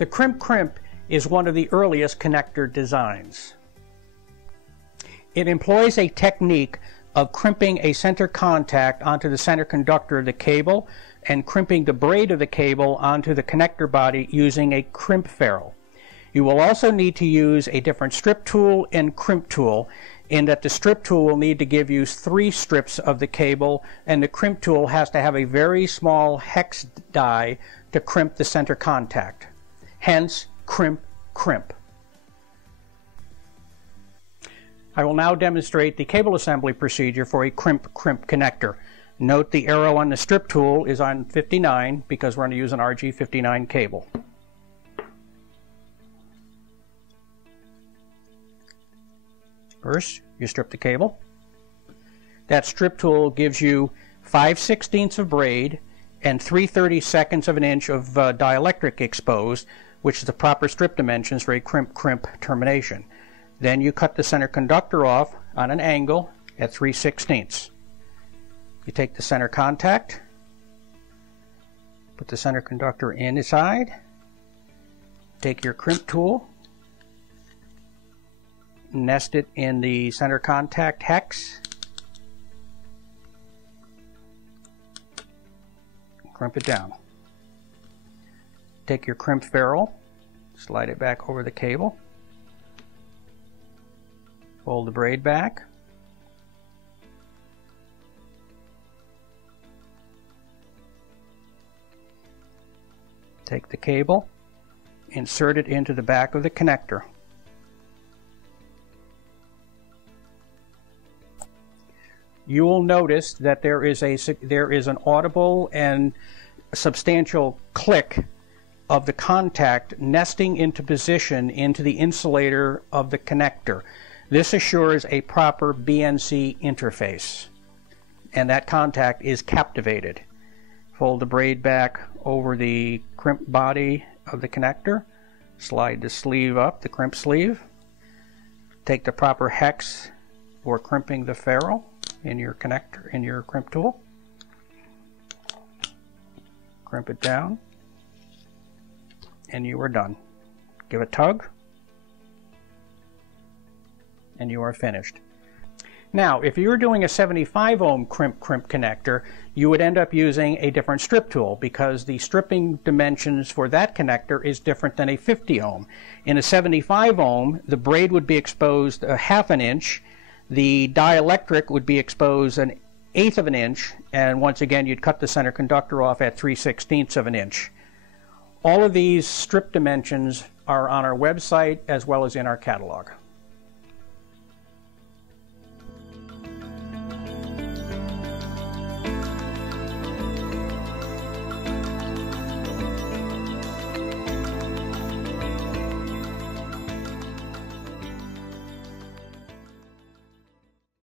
The Crimp-Crimp is one of the earliest connector designs. It employs a technique of crimping a center contact onto the center conductor of the cable and crimping the braid of the cable onto the connector body using a crimp ferrule. You will also need to use a different strip tool and crimp tool, in that the strip tool will need to give you 3 strips of the cable, and the crimp tool has to have a very small hex die to crimp the center contact. Hence, Crimp-Crimp. I will now demonstrate the cable assembly procedure for a Crimp-Crimp connector. Note the arrow on the strip tool is on 59 because we're going to use an RG59 cable. First, you strip the cable. That strip tool gives you 5/16 of braid and 3/32 of an inch of dielectric exposed, which is the proper strip dimensions for a Crimp-Crimp termination. Then you cut the center conductor off on an angle at 3/16. You take the center contact, put the center conductor inside, take your crimp tool, nest it in the center contact hex, crimp it down. Take your crimp ferrule, slide it back over the cable, fold the braid back, take the cable, insert it into the back of the connector. You will notice that there is an audible and substantial click of the contact nesting into position into the insulator of the connector. This assures a proper BNC interface, and that contact is captivated. Fold the braid back over the crimp body of the connector, slide the sleeve up, the crimp sleeve, take the proper hex for crimping the ferrule in your connector, in your crimp tool, crimp it down, and you are done. Give a tug, and you are finished. Now, if you were doing a 75 ohm Crimp-Crimp connector, you would end up using a different strip tool because the stripping dimensions for that connector is different than a 50 ohm. In a 75 ohm, the braid would be exposed a 1/2 inch, the dielectric would be exposed an 1/8 of an inch, and once again you'd cut the center conductor off at 3/16 of an inch. All of these strip dimensions are on our website as well as in our catalog.